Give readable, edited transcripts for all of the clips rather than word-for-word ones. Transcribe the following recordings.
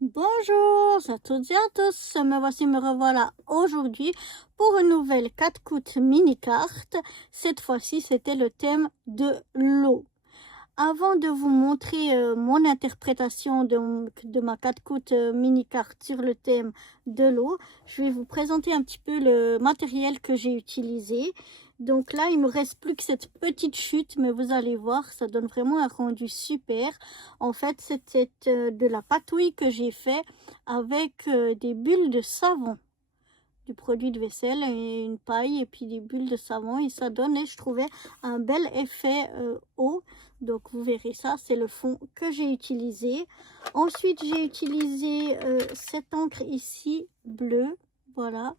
Bonjour à toutes et à tous, me revoilà aujourd'hui pour une nouvelle 4 coups mini-carte. Cette fois-ci, c'était le thème de l'eau. Avant de vous montrer mon interprétation de ma 4 coups mini-carte sur le thème de l'eau, je vais vous présenter un petit peu le matériel que j'ai utilisé. Donc là, il me reste plus que cette petite chute, mais vous allez voir, ça donne vraiment un rendu super. En fait, c'était de la patouille que j'ai fait avec des bulles de savon, du produit de vaisselle et une paille et puis des bulles de savon, et ça donne, je trouvais, un bel effet eau. Donc vous verrez ça, c'est le fond que j'ai utilisé. Ensuite, j'ai utilisé cette encre ici bleue, voilà,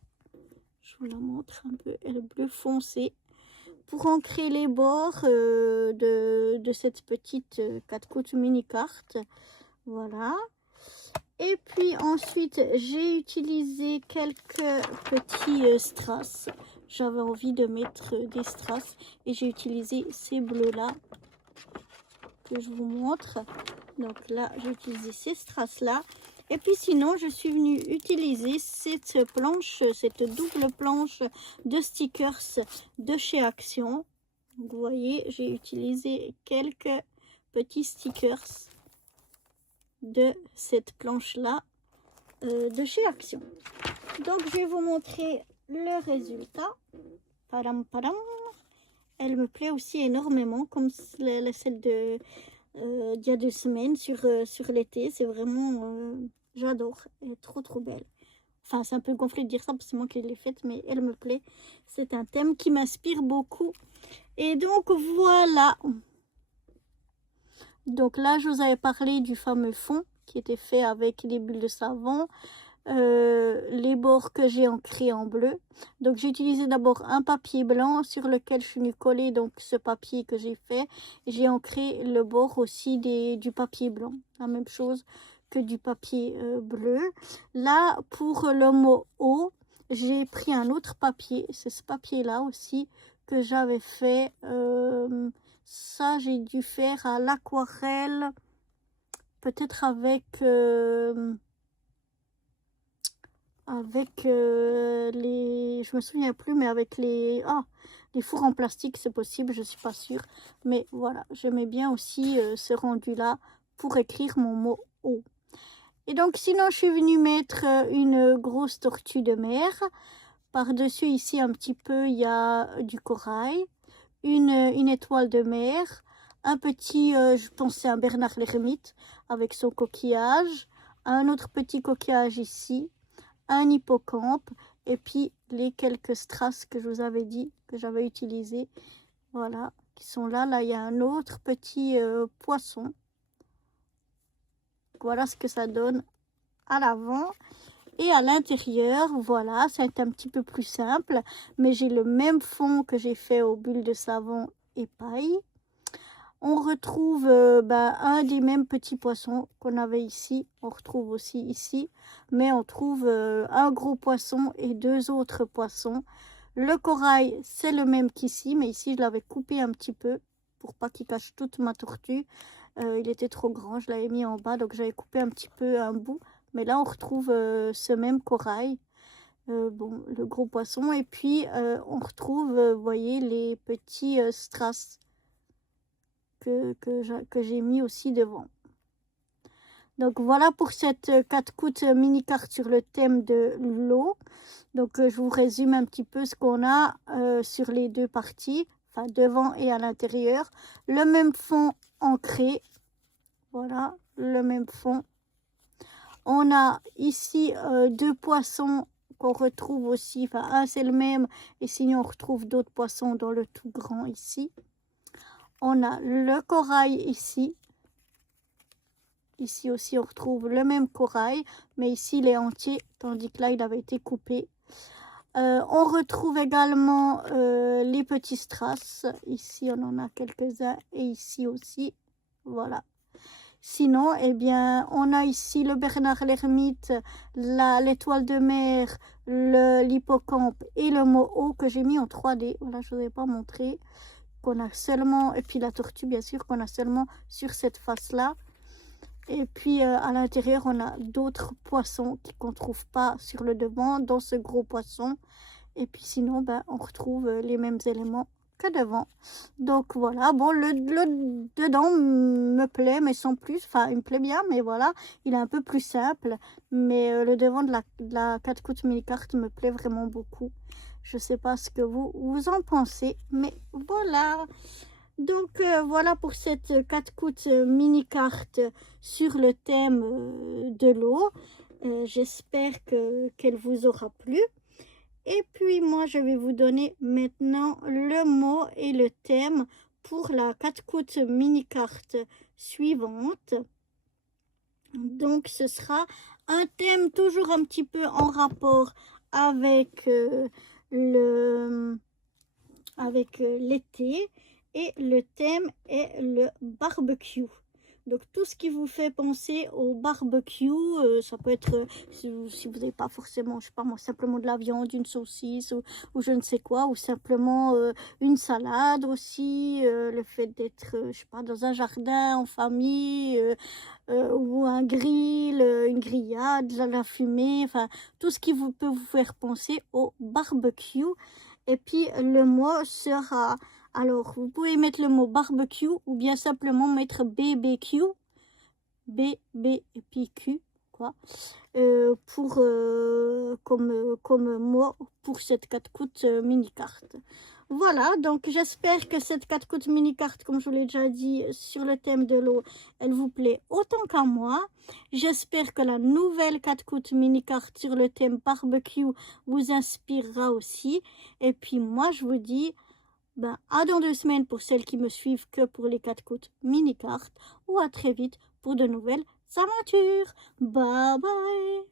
je vous la montre un peu, elle est bleu foncé, pour ancrer les bords de cette petite 4 coups mini carte. Voilà. Et puis ensuite, j'ai utilisé quelques petits strass. J'avais envie de mettre des strass et j'ai utilisé ces bleus là que je vous montre. Donc là, j'ai utilisé ces strass là. Et puis sinon, je suis venue utiliser cette planche, cette double planche de stickers de chez Action. Donc, vous voyez, j'ai utilisé quelques petits stickers de cette planche là de chez Action. Donc je vais vous montrer le résultat. Padam, padam. Elle me plaît aussi énormément, comme celle de d'il y a 2 semaines sur l'été. C'est vraiment, j'adore, elle est trop belle. Enfin, c'est un peu gonflé de dire ça parce que c'est moi qui l'ai faite, mais elle me plaît. C'est un thème qui m'inspire beaucoup. Et donc voilà. Donc là, je vous avais parlé du fameux fond qui était fait avec des bulles de savon. Les bords que j'ai ancrés en bleu. Donc j'ai utilisé d'abord un papier blanc sur lequel je suis venue coller donc ce papier que j'ai fait. J'ai ancré le bord aussi du papier blanc, la même chose que du papier bleu. Là, pour le mot eau, j'ai pris un autre papier, c'est ce papier là aussi que j'avais fait. Ça, j'ai dû faire à l'aquarelle, peut-être avec les, je me souviens plus, mais avec les fours en plastique, c'est possible, je suis pas sûre, mais voilà, j'aimais bien aussi ce rendu là pour écrire mon mot eau. Et donc sinon, je suis venue mettre une grosse tortue de mer par dessus. Ici un petit peu, il y a du corail, une étoile de mer, un petit, je pensais un Bernard l'Ermite avec son coquillage, un autre petit coquillage ici, un hippocampe, et puis les quelques strass que je vous avais dit que j'avais utilisé, voilà, qui sont là. Là, il y a un autre petit poisson. Voilà ce que ça donne à l'avant. Et à l'intérieur, voilà, c'est un petit peu plus simple, mais j'ai le même fond que j'ai fait aux bulles de savon et paille. On retrouve un des mêmes petits poissons qu'on avait ici. On retrouve aussi ici, mais on trouve un gros poisson et 2 autres poissons. Le corail, c'est le même qu'ici, mais ici, je l'avais coupé un petit peu pour pas qu'il cache toute ma tortue. Il était trop grand, je l'avais mis en bas, donc j'avais coupé un petit peu un bout. Mais là, on retrouve ce même corail. Bon, le gros poisson. Et puis, on retrouve, vous voyez, les petits strass que j'ai mis aussi devant. Donc voilà pour cette 4 coups mini carte sur le thème de l'eau. Donc je vous résume un petit peu ce qu'on a sur les deux parties, enfin devant et à l'intérieur. Le même fond ancré, voilà, le même fond. On a ici 2 poissons qu'on retrouve aussi, enfin un c'est le même, et sinon on retrouve d'autres poissons dans le tout grand ici. On a le corail ici. Ici aussi, on retrouve le même corail, mais ici, il est entier, tandis que là, il avait été coupé. On retrouve également les petits strass. Ici, on en a quelques-uns, et ici aussi. Voilà. Sinon, eh bien, on a ici le Bernard l'Ermite, l'étoile de mer, l'hippocampe et le mot eau que j'ai mis en 3D. Voilà, je ne vous ai pas montré. Qu'on a seulement, et puis la tortue, bien sûr, qu'on a seulement sur cette face-là. Et puis à l'intérieur, on a d'autres poissons qu'on ne trouve pas sur le devant, dans ce gros poisson. Et puis sinon, ben, on retrouve les mêmes éléments que devant. Donc voilà, bon, le dedans me plaît, mais sans plus. Enfin, il me plaît bien, mais voilà, il est un peu plus simple. Mais le devant de la 4 coups mini carte me plaît vraiment beaucoup. Je sais pas ce que vous en pensez, mais voilà. Donc voilà pour cette 4 coups mini carte sur le thème de l'eau. J'espère qu'elle vous aura plu. Et puis moi, je vais vous donner maintenant le mot et le thème pour la 4 coups mini carte suivante. Donc ce sera un thème toujours un petit peu en rapport avec l'été, et le thème est le barbecue. Donc tout ce qui vous fait penser au barbecue, ça peut être, si vous n'avez pas forcément, je sais pas moi, simplement de la viande, une saucisse ou je ne sais quoi, ou simplement une salade aussi, le fait d'être, je sais pas, dans un jardin en famille, ou un grill, une grillade, la fumée, enfin tout ce qui peut vous faire penser au barbecue. Et puis le mot sera, alors vous pouvez mettre le mot barbecue ou bien simplement mettre BBQ, BBQ, quoi, pour, comme mot pour cette 4 coups mini carte. Voilà, donc j'espère que cette 4 coups mini carte, comme je vous l'ai déjà dit, sur le thème de l'eau, elle vous plaît autant qu'à moi. J'espère que la nouvelle 4 coups mini carte sur le thème barbecue vous inspirera aussi. Et puis moi, je vous dis, ben, à dans 2 semaines pour celles qui me suivent que pour les 4 coups mini cartes, ou à très vite pour de nouvelles aventures. Bye bye.